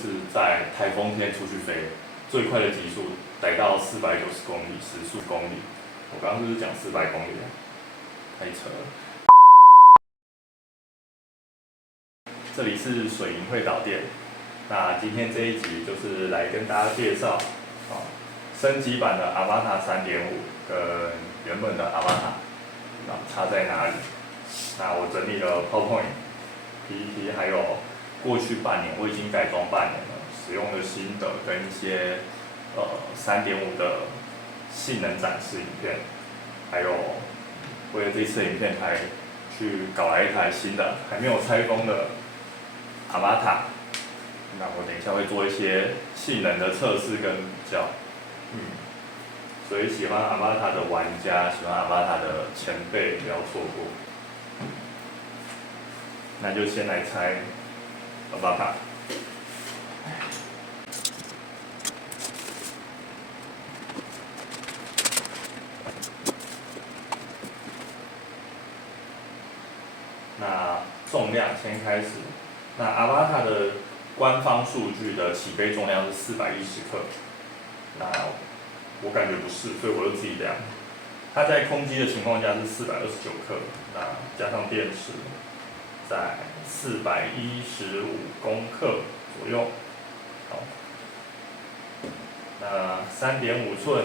是在台风天出去飞，最快的极速逮到490公里，时速公里。我刚刚是不是讲400公里啊？太扯了。这里是水银会导电。那今天这一集就是来跟大家介绍升级版的 Avata 3.5跟原本的 Avata 差在哪里。那我整理了 PowerPoint、PPT， 还有过去半年我已经改装半年了，使用的心得跟一些3.5的性能展示影片，还有为了这次影片还去搞来一台新的还没有拆封的 Avata。那我等一下会做一些性能的测试跟比较，所以喜欢 Avata 的玩家，喜欢 Avata 的前辈不要错过。那就先来拆 Avata。那重量先开始。那 Avata 的官方数据的起飞重量是410克，那我感觉不是，所以我就自己量。它在空机的情况下是429克，那加上电池，在415公克左右。好，那3.5寸，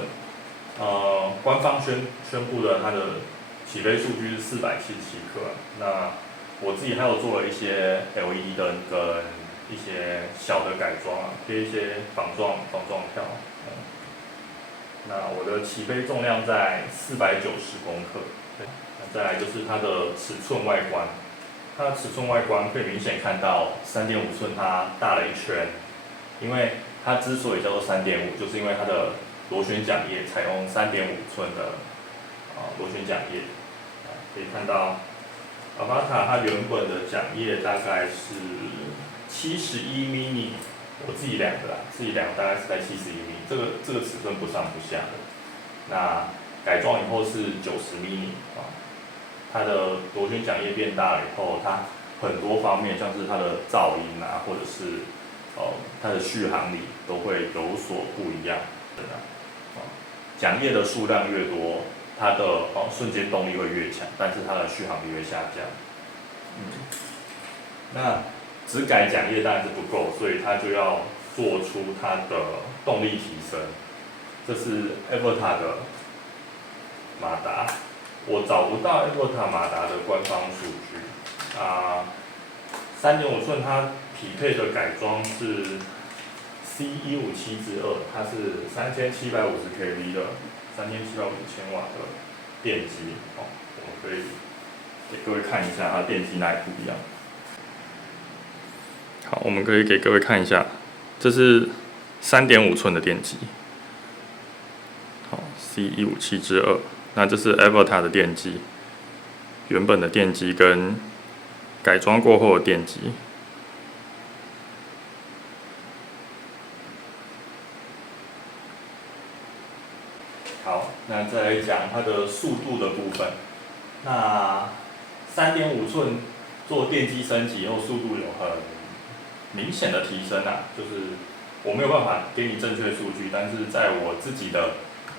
官方宣布的它的起飞数据是477克，那我自己还有做了一些 LED 灯跟一些小的改装贴一些防撞条。那我的起飞重量在490公克。那再来就是它的尺寸外观，它的尺寸外观可以明显看到3.5寸它大了一圈，因为它之所以叫做3.5，就是因为它的螺旋桨叶采用3.5寸的螺旋桨叶。可以看到 Avata 它原本的桨叶大概是71 mini， 我自己量的啦，大概是在71 mini， 这个尺寸不上不下的。那改装以后是90 mini 它的螺旋桨叶变大了以后，它很多方面像是它的噪音或者是它的续航力都会有所不一样。桨叶的数量越多，它的瞬间动力会越强，但是它的续航力会下降。那只改桨叶当然是不够，所以它就要做出它的动力提升。这是 Avata 的马达，我找不到 Avata 马达的官方数据。3.5寸它匹配的改装是 C157-2， 它是3750 kV 的3750千瓦的电机。我们可以给各位看一下它电机哪里不一样。好，我们可以给各位看一下，这是3.5寸的电机。好 ，C157-2， 那这是 Avata 的电机，原本的电机跟改装过后的电机。好，那再来讲它的速度的部分。那3.5寸做电机升级后，速度有很明显的提升就是我没有办法给你正确数据，但是在我自己的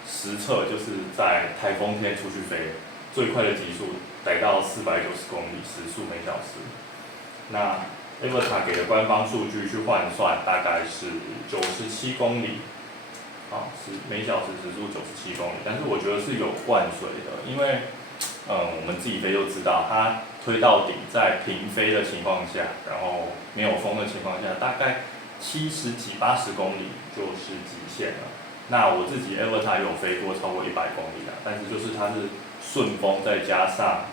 实测，就是在台风天出去飞，最快的极速逮到490公里，时速每小时。那 Avata 给的官方数据去换算，大概是97公里，是每小时时速97公里。但是我觉得是有灌水的，因为我们自己飞就知道，它推到底在平飞的情况下，然后没有风的情况下，大概70几80公里就是极限了。那我自己 Avata 有飞过超过100公里但是就是它是顺风再加上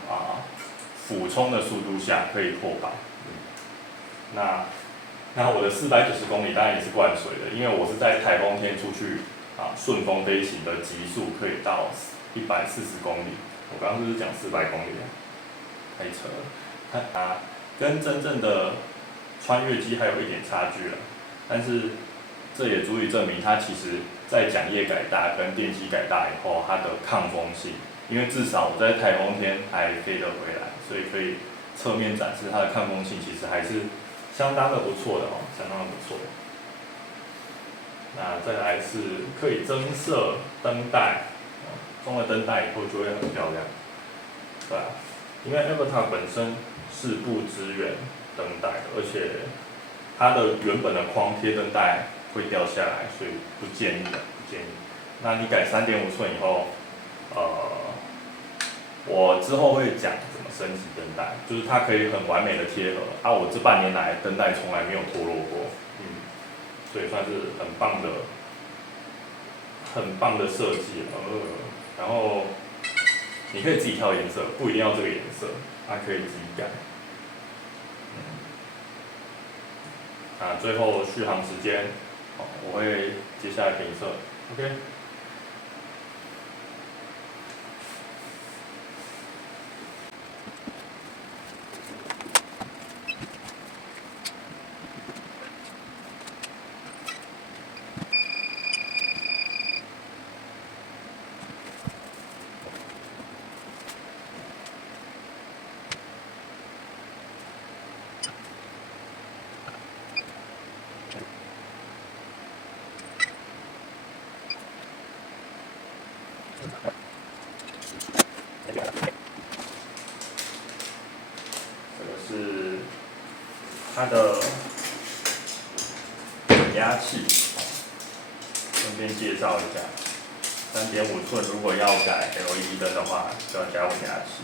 俯冲的速度下可以破百。那我的490公里当然也是灌水的，因为我是在台风天出去顺风飞行的极速可以到140公里。我刚刚是不是讲400公里太扯了。它跟真正的穿越机还有一点差距但是这也足以证明它其实在桨叶改大跟电机改大以后，它的抗风性，因为至少我在台风天还飞得回来，所以可以侧面展示它的抗风性其实还是相当的不错的相当的不错。那再来是可以增色灯带，装了灯带以后就会很漂亮，对啊，因为 Avatar 本身是不支援灯带的，而且它的原本的框贴灯带会掉下来，所以不建议的，不建议。那你改3.5寸以后，我之后会讲怎么升级灯带，就是它可以很完美的贴合。我这半年来灯带从来没有脱落过，所以算是很棒的设计然后你可以自己挑颜色，不一定要这个颜色，它可以自己改。最后续航时间，我会接下来评测 ，OK。这个是它的减压器，顺便介绍一下，3.5寸如果要改 LED 灯的话，就要加减压器。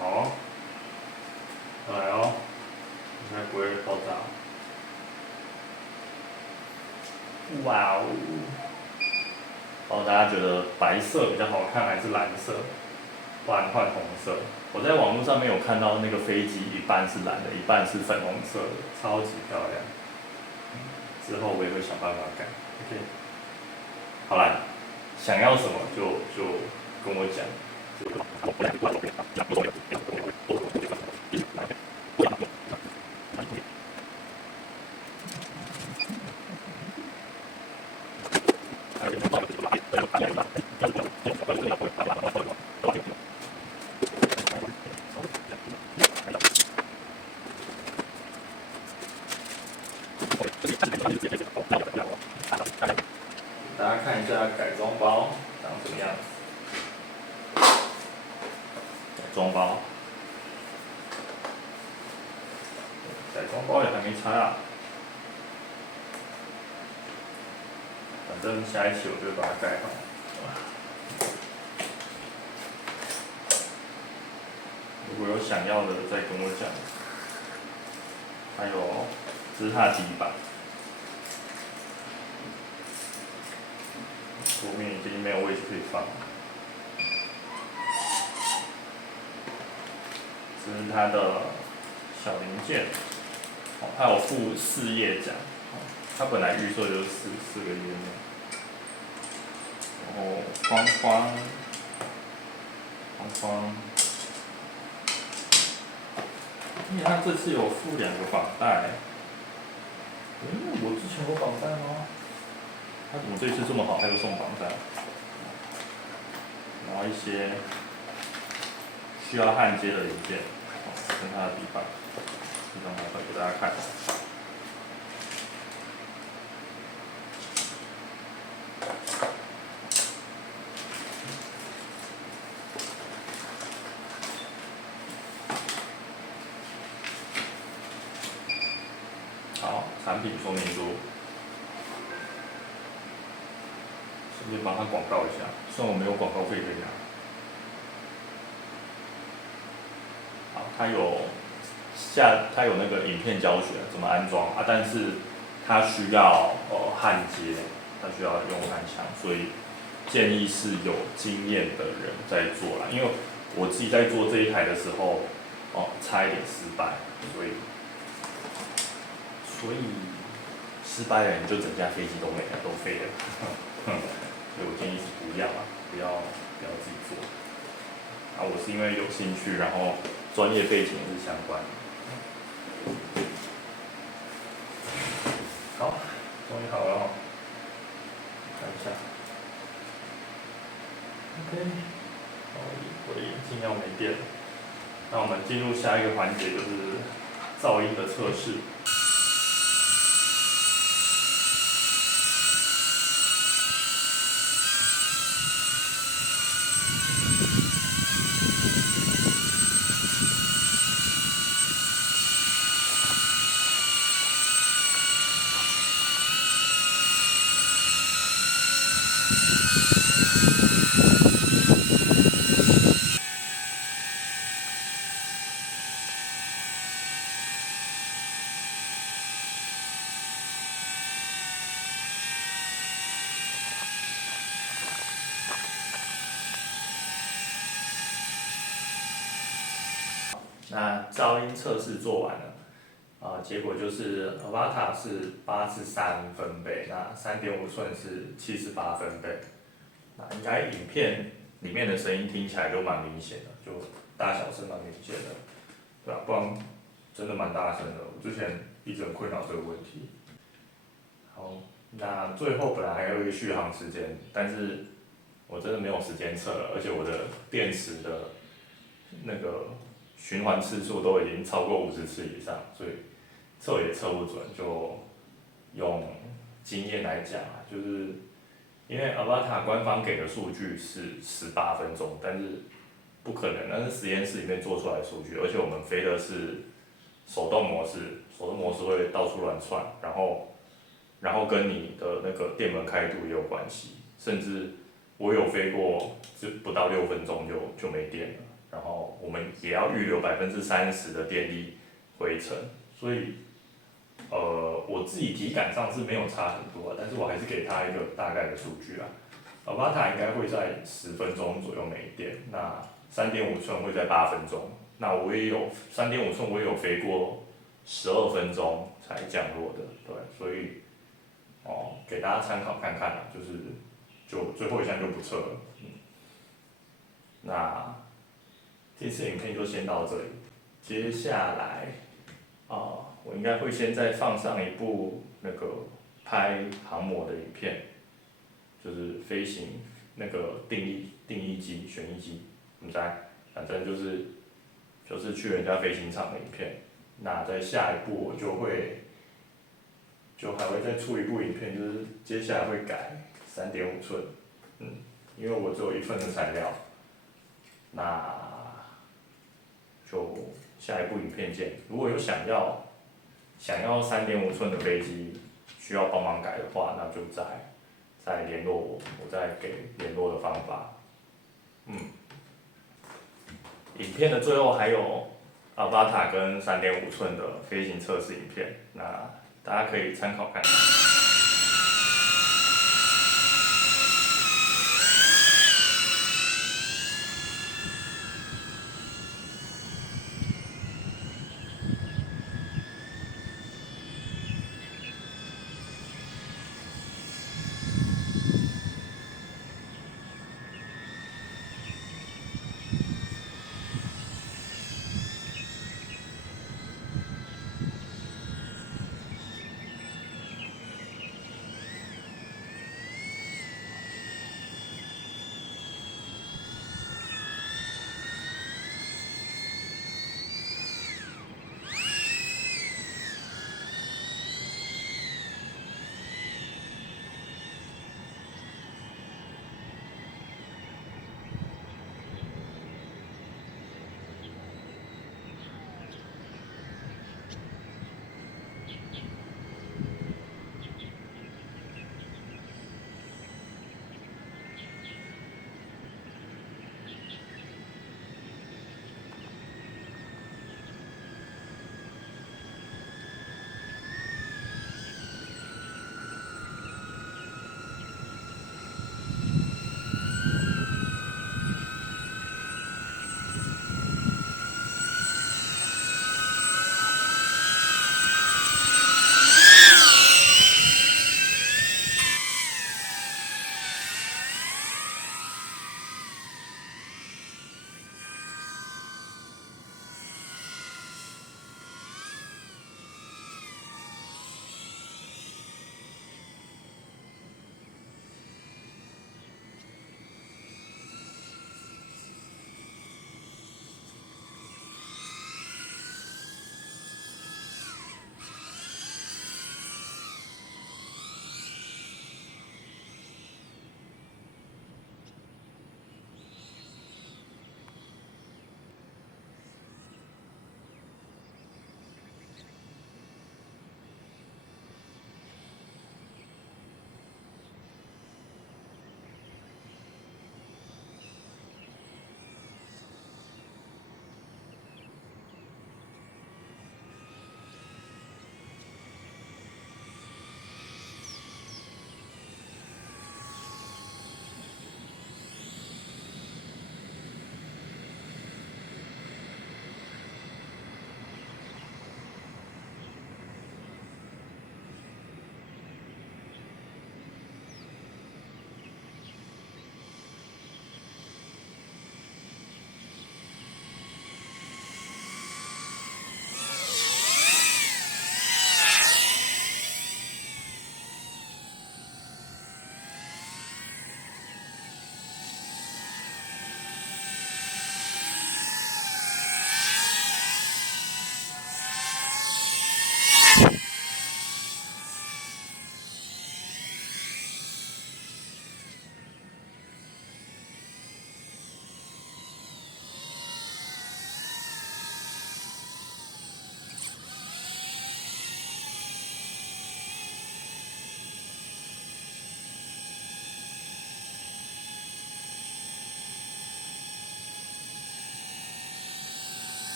好，来哦，应该不会爆炸。哇哦！大家觉得白色比较好看还是蓝色？不然换红色。我在网络上面有看到那个飞机一半是蓝的，一半是粉红色的，超级漂亮。之后我也会想办法改。OK， 好啦，想要什么就跟我讲。大家看一下改装包长什么样子。改装包，改装包也还没拆啊。反正下一期我就会把它盖好。如果有想要的，再跟我讲。还有，这是它的底板。后面已经没有位置可以放了。这是它的小零件，它有附4页夹，它本来预设就是四个页面，然后框，因为它这次有附2个绑带，我之前有绑带吗？它怎么这次这么好，还有送绑带？然后一些需要焊接的零件，跟它的底板，这张麻烦给大家看。好，产品说明书。顺便帮他广告一下，虽然我没有广告费可以拿。好，它有那个影片教学怎么安装啊，但是它需要焊接，它需要用焊枪，所以建议是有经验的人在做啦。因为我自己在做这一台的时候，差一点失败，所以所以失败了你就整架飞机都没了，都飞了。所以我建议是不要啊，不要自己做。啊，我是因为有兴趣，然后专业背景也是相关的。好，终于好了哦，看一下。OK， 我的眼镜要没电了。那我们进入下一个环节，就是噪音的测试。那噪音测试做完了，结果就是 Avata 是8:3分贝，那3.5寸是78分贝，那应该影片里面的声音听起来就蛮明显的，就大小是蛮明显的，对吧？不然真的蛮大声的，我之前一直很困扰这个问题。好，那最后本来还有一个续航时间，但是我真的没有时间测了，而且我的电池的那个循环次数都已经超过50次以上，所以测也测不准，就用经验来讲啊，就是因为 Avata 官方给的数据是18分钟，但是不可能，那是实验室里面做出来的数据，而且我们飞的是手动模式，手动模式会到处乱窜，然后跟你的那个电门开度也有关系，甚至我有飞过，就不到6分钟就没电了。然后我们也要预留30%的电力回程，所以我自己体感上是没有差很多啊，但是我还是给他一个大概的数据啊。Avata 应该会在10分钟左右没电，那3.5寸会在8分钟，那我也有3.5寸，我也有飞过12分钟才降落的，对，所以给大家参考看看啦，就最后一项就不测了，那这次影片就先到这里，接下来我应该会先再放上一部那个拍航模的影片，就是飞行那个定义机、旋翼机，你猜，反正就是去人家飞行场的影片。那在下一步我就还会再出一部影片，就是接下来会改3.5寸，因为我只有1份的材料，那就下一部影片见。如果有想要3.5寸的飞机需要帮忙改的话，那就再联络我，我再给联络的方法。影片的最后还有Avata跟3.5寸的飞行测试影片，那大家可以参考看看。